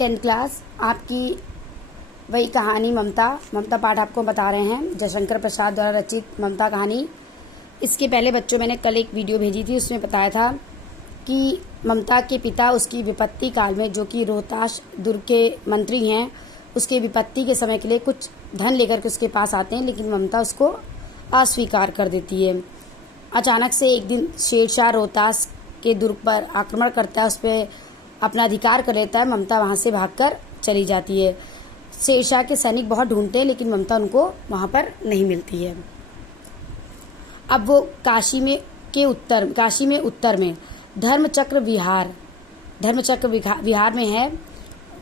10th class आपकी वही कहानी ममता पाठ आपको बता रहे हैं। जयशंकर प्रसाद द्वारा रचित ममता कहानी। इसके पहले बच्चों मैंने कल एक वीडियो भेजी थी, उसमें बताया था कि ममता के पिता उसकी विपत्ति काल में, जो कि रोहतास दुर्ग के मंत्री हैं, उसके विपत्ति के समय के लिए कुछ धन लेकर के उसके पास आते हैं, लेकिन ममता उसको अस्वीकार कर देती है। अचानक से एक दिन शेरशाह रोहतास के दुर्ग पर आक्रमण करता है, उस पर अपना अधिकार कर लेता है। ममता वहाँ से भागकर चली जाती है। शेरशाह के सैनिक बहुत ढूंढते हैं, लेकिन ममता उनको वहाँ पर नहीं मिलती है। अब वो काशी में उत्तर में धर्मचक्र विहार में है।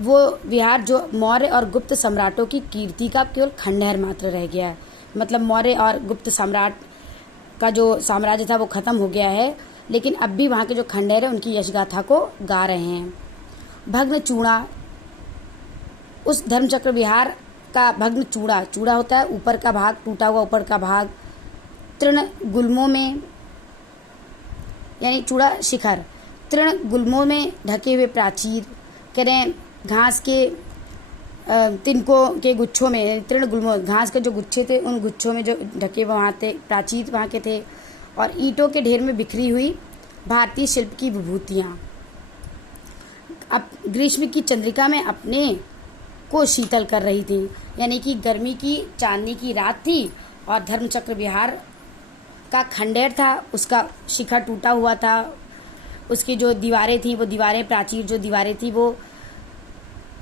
वो विहार जो मौर्य और गुप्त सम्राटों की कीर्ति का केवल खंडहर मात्र रह गया है। मतलब मौर्य और गुप्त सम्राट का जो साम्राज्य था वो खत्म हो गया है, लेकिन अब भी वहाँ के जो खंडहर है उनकी यशगाथा को गा रहे हैं। भग्न चूड़ा, उस धर्मचक्र विहार का भग्न चूड़ा होता है ऊपर का भाग, टूटा हुआ ऊपर का भाग। तृण गुल्मों में, यानी चूड़ा शिखर, तृण गुल्मों में ढके हुए प्राचीर, करें घास के तिनकों के गुच्छों में, तृण गुल्मों घास के जो गुच्छे थे उन गुच्छों में जो ढके वहाँ थे प्राचीर वहाँ के थे। और ईंटों के ढेर में बिखरी हुई भारतीय शिल्प की विभूतियाँ। अब ग्रीष्म की चंद्रिका में अपने को शीतल कर रही थी, यानी कि गर्मी की चांदनी की रात थी और धर्मचक्र विहार का खंडहर था, उसका शिखर टूटा हुआ था। उसकी जो दीवारें थी, वो दीवारें प्राचीर जो दीवारें थी वो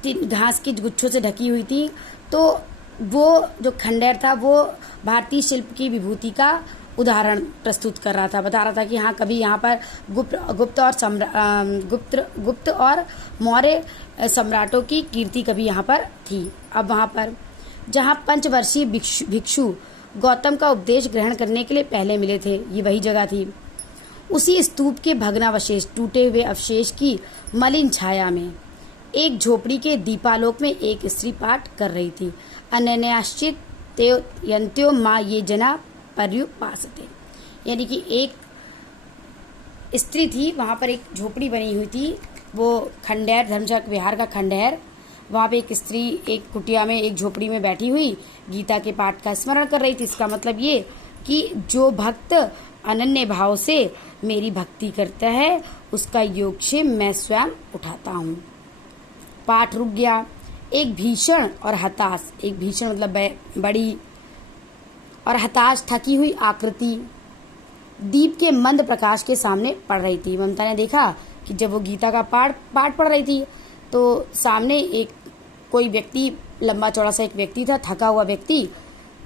घास के गुच्छों से ढकी हुई थी। तो वो जो खंडहर था वो भारतीय शिल्प की विभूति का उदाहरण प्रस्तुत कर रहा था, बता रहा था कि हाँ, कभी यहाँ पर गुप्त और मौर्य सम्राटों की कीर्ति कभी यहाँ पर थी। अब वहाँ पर जहाँ पंचवर्षीय भिक्षु गौतम का उपदेश ग्रहण करने के लिए पहले मिले थे, ये वही जगह थी। उसी स्तूप के भग्नावशेष, टूटे हुए अवशेष की मलिन छाया में एक झोपड़ी के दीपालोक में एक स्त्री पाठ कर रही थी। अनन्याश्चित यंत्यो माँ ये जना पर्युपासते, यानी कि एक स्त्री थी, वहाँ पर एक झोपड़ी बनी हुई थी, वो खंडहर, धर्मचक्र विहार का खंडहर। वहाँ पे एक स्त्री एक कुटिया में, एक झोपड़ी में बैठी हुई गीता के पाठ का स्मरण कर रही थी। इसका मतलब ये कि जो भक्त अनन्य भाव से मेरी भक्ति करता है उसका योगक्षेम मैं स्वयं उठाता हूँ। पाठ रुक गया। एक भीषण मतलब बड़ी और हताश थकी हुई आकृति दीप के मंद प्रकाश के सामने पड़ रही थी। ममता ने देखा कि जब वो गीता का पाठ पढ़ रही थी तो सामने एक कोई व्यक्ति, लंबा चौड़ा सा एक व्यक्ति था, थका हुआ व्यक्ति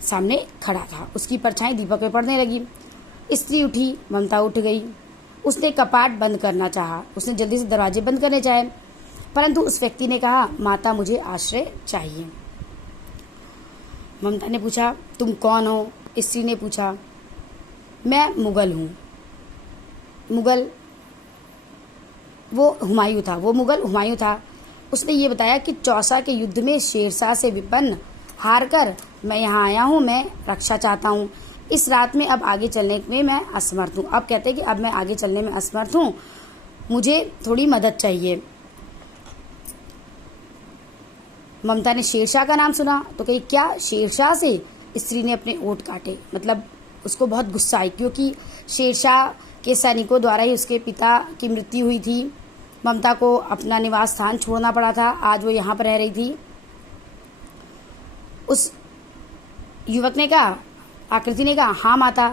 सामने खड़ा था। उसकी परछाई दीपक पे पड़ने लगी। स्त्री उठी, ममता उठ गई। उसने कपाट बंद करना चाहा, उसने जल्दी से दरवाजे बंद करने चाहे, परंतु उस व्यक्ति ने कहा, माता मुझे आश्रय चाहिए। ममता ने पूछा, तुम कौन हो? स्त्री ने पूछा, मैं मुगल हूँ। मुगल वो मुगल हुमायूं था। उसने ये बताया कि चौसा के युद्ध में शेरशाह से विपन्न हारकर मैं यहाँ आया हूँ, मैं रक्षा चाहता हूँ। इस रात में अब आगे चलने में मैं असमर्थ हूँ। अब कहते हैं कि अब मैं आगे चलने में असमर्थ हूँ, मुझे थोड़ी मदद चाहिए। ममता ने शेरशाह का नाम सुना तो कही, क्या शेरशाह से? स्त्री ने अपने ओठ काटे, मतलब उसको बहुत गुस्सा आई, क्योंकि शेरशाह के सैनिकों द्वारा ही उसके पिता की मृत्यु हुई थी। ममता को अपना निवास स्थान छोड़ना पड़ा था, आज वो यहाँ पर रह रही थी। उस युवक ने कहा, आकृति ने कहा, हाँ माता,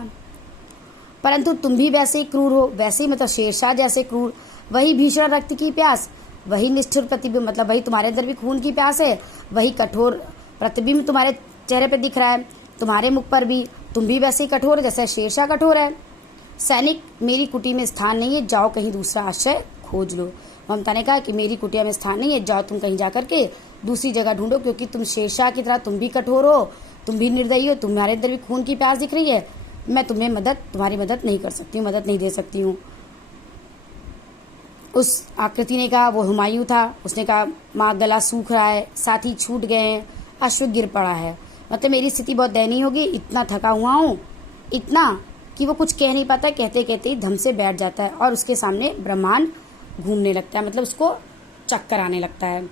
परंतु तुम भी वैसे ही क्रूर हो, वैसे ही मतलब शेरशाह जैसे क्रूर, वही भीषण रक्त की प्यास, वही निष्ठुर प्रतिबिंब, मतलब वही तुम्हारे अंदर भी खून की प्यास है, वही कठोर प्रतिबिंब तुम्हारे चेहरे पे दिख रहा है, तुम्हारे मुख पर भी, तुम भी वैसे ही कठोर जैसे शेरशाह कठोर है। सैनिक, मेरी कुटी में स्थान नहीं है, जाओ कहीं दूसरा आश्रय खोज लो। ममता ने कहा कि मेरी कुटिया में स्थान नहीं है, जाओ तुम कहीं जा करके दूसरी जगह ढूंढो, क्योंकि तुम शेरशाह की तरह तुम भी कठोर हो, तुम भी निर्दयी हो, तुम्हारे अंदर भी खून की प्यास दिख रही है, मैं तुम्हारी मदद नहीं कर सकती हूँ, मदद नहीं दे सकती हूँ। उस आकृति ने कहा, वो हुमायूं था, उसने कहा, माँ गला सूख रहा है, साथी छूट गए हैं, अश्व गिर पड़ा है, मतलब मेरी स्थिति बहुत दयनीय होगी, इतना थका हुआ हूँ, इतना कि वो कुछ कह नहीं पाता, कहते कहते ही धम से बैठ जाता है और उसके सामने ब्रह्मांड घूमने लगता है, मतलब उसको चक्कर आने लगता है।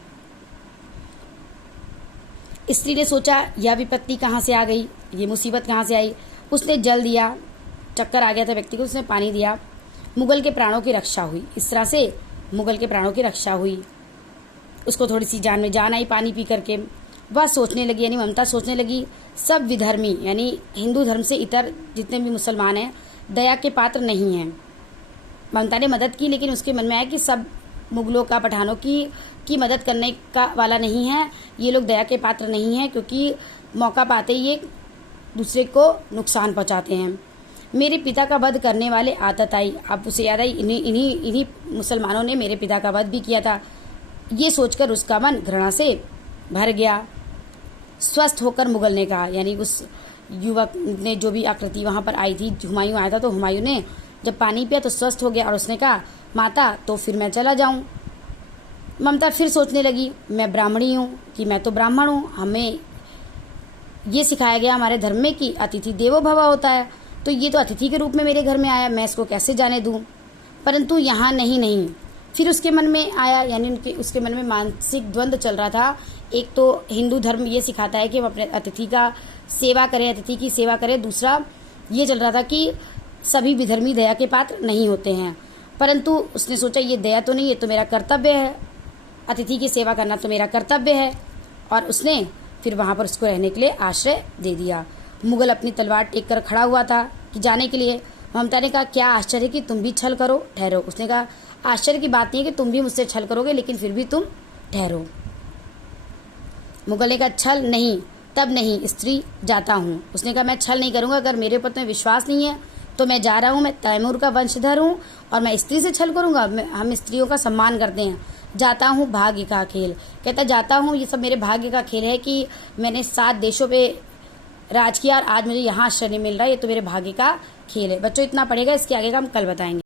स्त्री ने सोचा यह विपत्ति कहाँ से आ गई, ये मुसीबत कहाँ से आई। उसने जल दिया, चक्कर आ गया था व्यक्ति को, उसने पानी दिया, मुगल के प्राणों की रक्षा हुई। इस तरह से मुगल के प्राणों की रक्षा हुई। उसको थोड़ी सी जान में जान आई पानी पी करके। वह सोचने लगी, यानी ममता सोचने लगी, सब विधर्मी यानी हिंदू धर्म से इतर जितने भी मुसलमान हैं दया के पात्र नहीं हैं। ममता ने मदद की, लेकिन उसके मन में आया कि सब मुगलों का, पठानों की मदद करने का वाला नहीं है, ये लोग दया के पात्र नहीं हैं, क्योंकि मौका पाते ही एक दूसरे को नुकसान पहुंचाते हैं। मेरे पिता का वध करने वाले आदत आई। अब उसे याद आई, इन्हीं मुसलमानों ने मेरे पिता का वध भी किया था। ये सोचकर उसका मन घृणा से भर गया। स्वस्थ होकर मुगल ने कहा, यानी उस युवक ने, जो भी आकृति वहां पर आई थी, हुमायूं आया था, तो हुमायूं ने जब पानी पिया तो स्वस्थ हो गया और उसने कहा, माता तो फिर मैं चला जाऊं। ममता फिर सोचने लगी, मैं ब्राह्मणी हूँ, कि मैं तो ब्राह्मण हूँ, हमें ये सिखाया गया हमारे धर्म में कि अतिथि देवो भव होता है, तो ये तो अतिथि के रूप में मेरे घर में आया, मैं इसको कैसे जाने दूं। परंतु यहाँ नहीं। फिर उसके मन में आया, यानी उसके मन में मानसिक द्वंद्व चल रहा था। एक तो हिंदू धर्म ये सिखाता है कि हम अपने अतिथि का सेवा करें, अतिथि की सेवा करें। दूसरा ये चल रहा था कि सभी विधर्मी दया के पात्र नहीं होते हैं। परंतु उसने सोचा ये दया तो नहीं, ये तो मेरा कर्तव्य है, अतिथि की सेवा करना तो मेरा कर्तव्य है। और उसने फिर वहाँ पर उसको रहने के लिए आश्रय दे दिया। मुगल अपनी तलवार टेक कर खड़ा हुआ था कि जाने के लिए। ममता ने कहा, क्या आश्चर्य कि तुम भी छल करो, ठहरो। उसने कहा, आश्चर्य की बात नहीं है कि तुम भी मुझसे छल करोगे, लेकिन फिर भी तुम ठहरो। मुगल ने कहा, छल नहीं, तब नहीं स्त्री, जाता हूँ। उसने कहा, मैं छल नहीं करूँगा, अगर मेरे ऊपर तुम्हें विश्वास नहीं है तो मैं जा रहा हूँ। मैं तैमूर का वंशधर हूँ और मैं स्त्री से छल करूँगा? हम स्त्रियों का सम्मान करते हैं। जाता हूँ, भाग्य का खेल। कहता, जाता हूँ, ये सब मेरे भाग्य का खेल है कि मैंने 7 देशों पे राज किया और आज मुझे यहाँ आश्रय मिल रहा है, ये तो मेरे भाग्य का खेल है। बच्चों, इतना पड़ेगा, इसके आगे का हम कल बताएंगे।